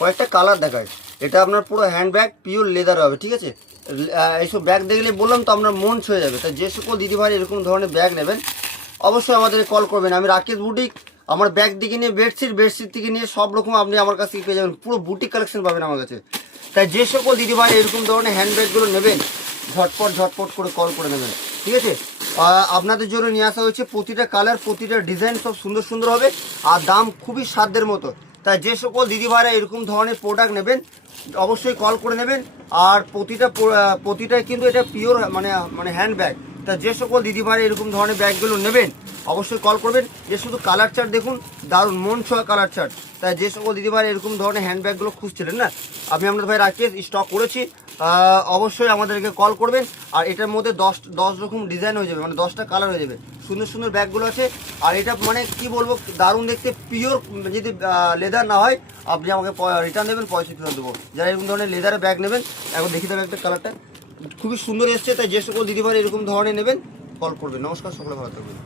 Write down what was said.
কয়েকটা কালার দেখায়। এটা আপনার পুরো হ্যান্ড ব্যাগ, পিওর লেদার হবে, ঠিক আছে। এইসব ব্যাগ দেখলে বললাম তো আপনার মন ছুঁয়ে যাবে। তাই যে সকল দিদিভাই এরকম ধরনের ব্যাগ নেবেন অবশ্যই আমাদের কল করবেন। আমি রাকেশ বুটিক, আমার ব্যাগ দিকে নিয়ে বেডশিট থেকে নিয়ে সব রকম আপনি আমার কাছ থেকে পেয়ে যাবেন, পুরো বুটিক কালেকশন পাবেন আমার কাছে। তাই যে সকল দিদিভাই এরকম ধরনের হ্যান্ডব্যাগগুলো নেবেন ঝটপট করে কল করে নেবেন, ঠিক আছে। আপনাদের জন্য নিয়ে আসা হয়েছে প্রতিটা কালার, প্রতিটা ডিজাইন সব সুন্দর সুন্দর হবে, আর দাম খুবই সাধ্যের মতো। তাই যে সকল দিদিভাইরা এরকম ধরনের প্রোডাক্ট নেবেন অবশ্যই কল করে নেবেন। আর প্রতিটাই কিন্তু এটা পিওর মানে হ্যান্ডব্যাগ। তা যে সকল দিদিভাইরা এরকম ধরনের ব্যাগগুলো নেবেন অবশ্যই কল করবেন। যে শুধু কালার চার্ট দেখুন, দারুণ মন ছোঁয়া কালার চার্ট। তাই যে সকল দিদিভাইরা এরকম ধরনের হ্যান্ডব্যাগগুলো খুঁজছিলেন না, আমি আপনাদের ভাই রাকেশ স্টক করেছি, অবশ্যই আমাদেরকে কল করবেন। আর এটার মধ্যে 10 রকম ডিজাইন হয়ে যাবে, মানে 10টা কালার হয়ে যাবে, সুন্দর সুন্দর ব্যাগগুলো আছে। আর এটা মানে কি বলবো, দারুণ দেখতে, পিওর। যদি লেদার না হয় আপনি আমাকে রিটার্ন দেবেন, পয়সা ফেরত দেবো। যারা এরকম ধরনের লেদারের ব্যাগ নেবেন এখন দেখিয়ে দেবে একটা কালারটা খুবই সুন্দর এসছে। তাই যে সকল দিদিভাই এরকম ধরনের নেবেন কল করবেন। নমস্কার, সকলে ভালো থাকবেন।